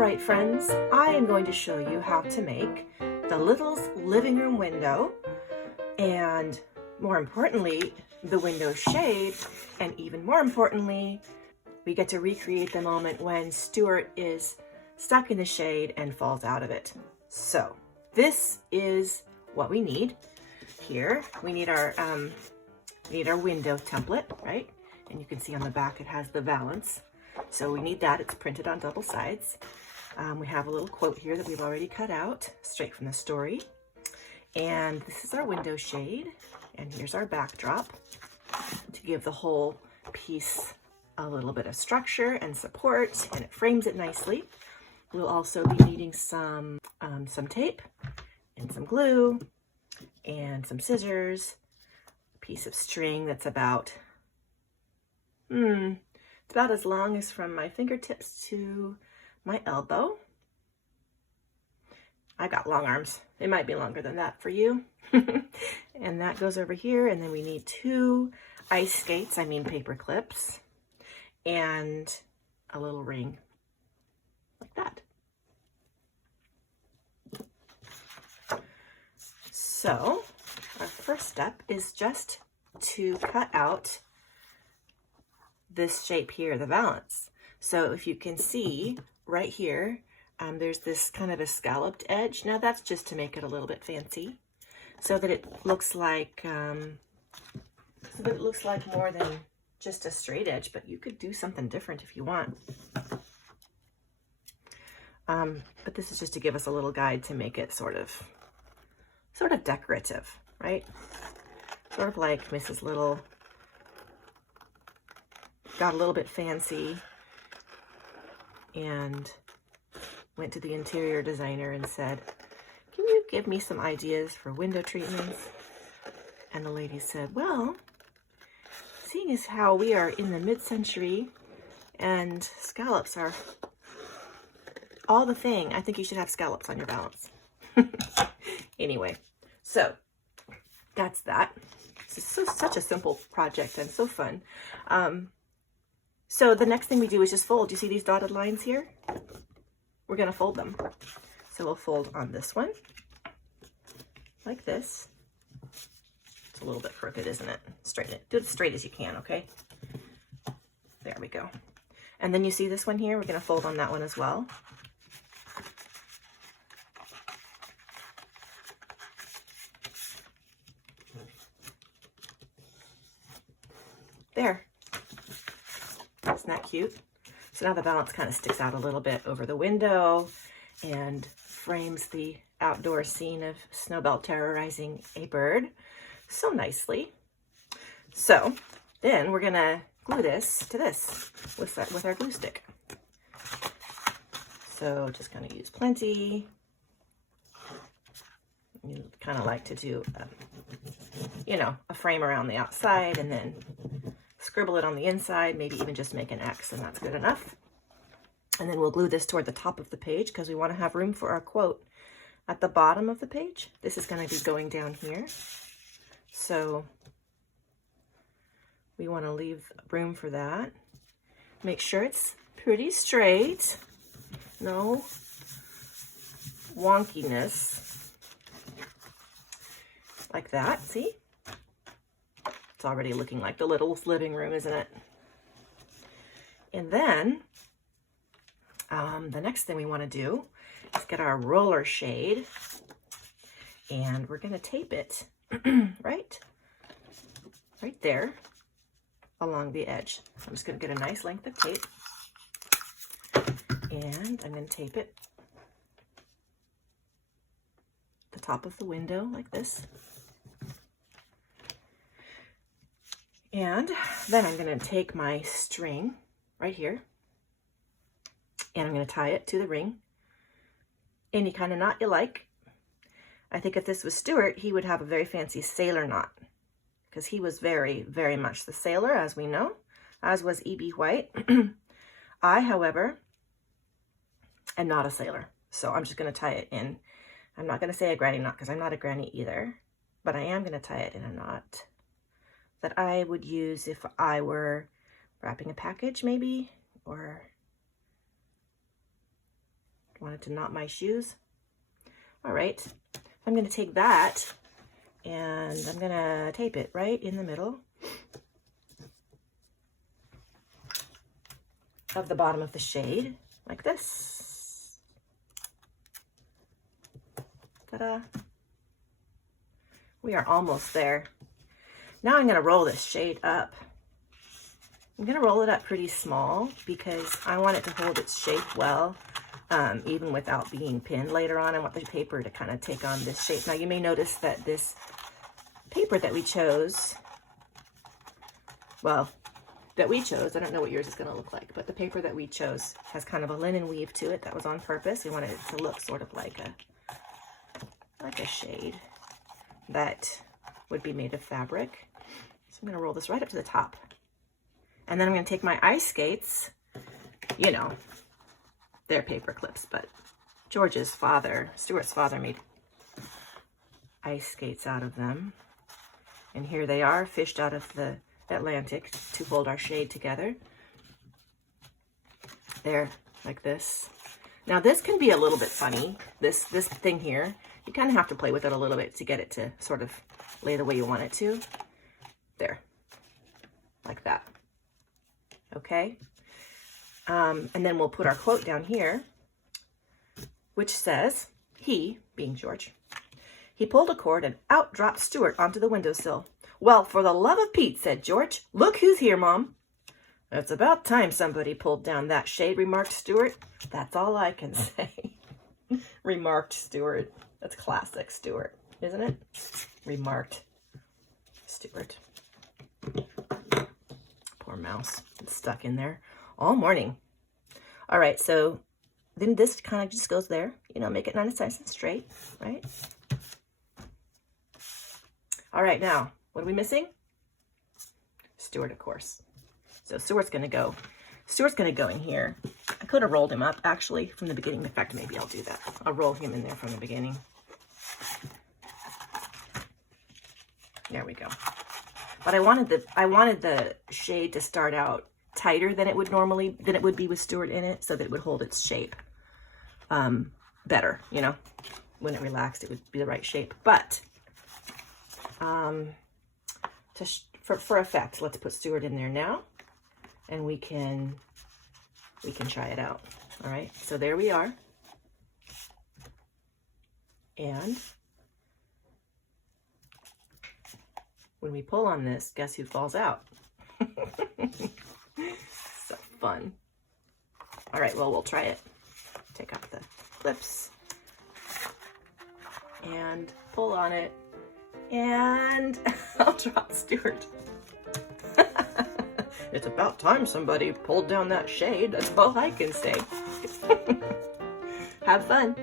Alright friends, I am going to show you how to make the Little's living room window, and more importantly, the window shade, and even more importantly, we get to recreate the moment when Stuart is stuck in the shade and falls out of it. So this is what we need. Here we need our window template, right? And you can see on the back it has the valance. So we need that. It's printed on double sides. We have a little quote here that we've already cut out straight from the story. And this is our window shade. And here's our backdrop to give the whole piece a little bit of structure and support, and it frames it nicely. We'll also be needing some tape and some glue and some scissors, a piece of string that's about, it's about as long as from my fingertips to my elbow. I got long arms. It might be longer than that for you. And that goes over here. And then we need 2 ice skates, paper clips, and a little ring like that. So our first step is just to cut out this shape here, the valance. So if you can see right here, there's this kind of a scalloped edge. Now that's just to make it a little bit fancy, so that it looks like more than just a straight edge, but you could do something different if you want. But this is just to give us a little guide to make it sort of decorative, right? Sort of like Mrs. Little got a little bit fancy and went to the interior designer and said, "Can you give me some ideas for window treatments?" And the lady said, "Well, seeing as how we are in the mid-century and scallops are all the thing, I think you should have scallops on your valance." Anyway, so that's that. This is such a simple project and so fun. So the next thing we do is just fold. You see these dotted lines here? We're going to fold them. So we'll fold on this one like this. It's a little bit crooked, isn't it? Straighten it. Do it as straight as you can, okay? There we go. And then you see this one here? We're going to fold on that one as well. There. Isn't that cute? So now the valance kind of sticks out a little bit over the window and frames the outdoor scene of Snowbell terrorizing a bird so nicely. So then we're gonna glue this to this with our glue stick. So just gonna use plenty. You kind of like to do, a frame around the outside and then scribble it on the inside, maybe even just make an X, and that's good enough. And then we'll glue this toward the top of the page because we want to have room for our quote at the bottom of the page. This is going to be going down here. So we want to leave room for that. Make sure it's pretty straight. No wonkiness. Like that, see? It's already looking like the Little's living room, isn't it? And then the next thing we want to do is get our roller shade, and we're going to tape it right there along the edge. So I'm just going to get a nice length of tape, and I'm going to tape it at the top of the window like this. And then I'm going to take my string right here, and I'm going to tie it to the ring. Any kind of knot you like. I think if this was Stuart, he would have a very fancy sailor knot, because he was very, very much the sailor, as we know, as was E.B. White. I, however, am not a sailor, so I'm just going to tie it in. I'm not going to say a granny knot, because I'm not a granny either, but I am going to tie it in a knot that I would use if I were wrapping a package, maybe, or Wanted to knot my shoes. All right, I'm going to take that and I'm going to tape it right in the middle of the bottom of the shade, like this. Ta-da! We are almost there. Now I'm going to roll this shade up. I'm going to roll it up pretty small because I want it to hold its shape well, even without being pinned later on. I want the paper to kind of take on this shape. Now you may notice that this paper that we chose, I don't know what yours is going to look like, but the paper that we chose has kind of a linen weave to it. That was on purpose. We wanted it to look sort of like a shade that would be made of fabric. So I'm going to roll this right up to the top. And then I'm going to take my ice skates, you know, they're paper clips, but Stuart's father made ice skates out of them. And here they are, fished out of the Atlantic to hold our shade together. There, like this. Now this can be a little bit funny, this thing here. You kind of have to play with it a little bit to get it to sort of lay the way you want it to. There, like that. Okay, and then we'll put our quote down here, which says, he, being George, he pulled a cord and out dropped Stuart onto the windowsill. Well, for the love of Pete, said George, look who's here, Mom. It's about time somebody pulled down that shade, remarked Stuart. That's all I can say, remarked Stuart. That's classic Stuart, isn't it? Remarked Stuart. Poor mouse, it's stuck in there all morning. All right, so then this kind of just goes there, you know, make it nice and straight, right? All right, now, what are we missing? Stuart, of course. So Stuart's gonna go in here. I could have rolled him up actually from the beginning. In fact, maybe I'll do that. I'll roll him in there from the beginning. There we go. But I wanted the shade to start out tighter than it would be with Stuart in it, so that it would hold its shape better, you know. When it relaxed, it would be the right shape. But for effect, let's put Stuart in there now, and we can try it out. All right, so there we are. And when we pull on this, guess who falls out? So fun. All right, well, we'll try it. Take out the clips and pull on it, and I'll drop Stuart. It's about time somebody pulled down that shade. That's all I can say. Have fun.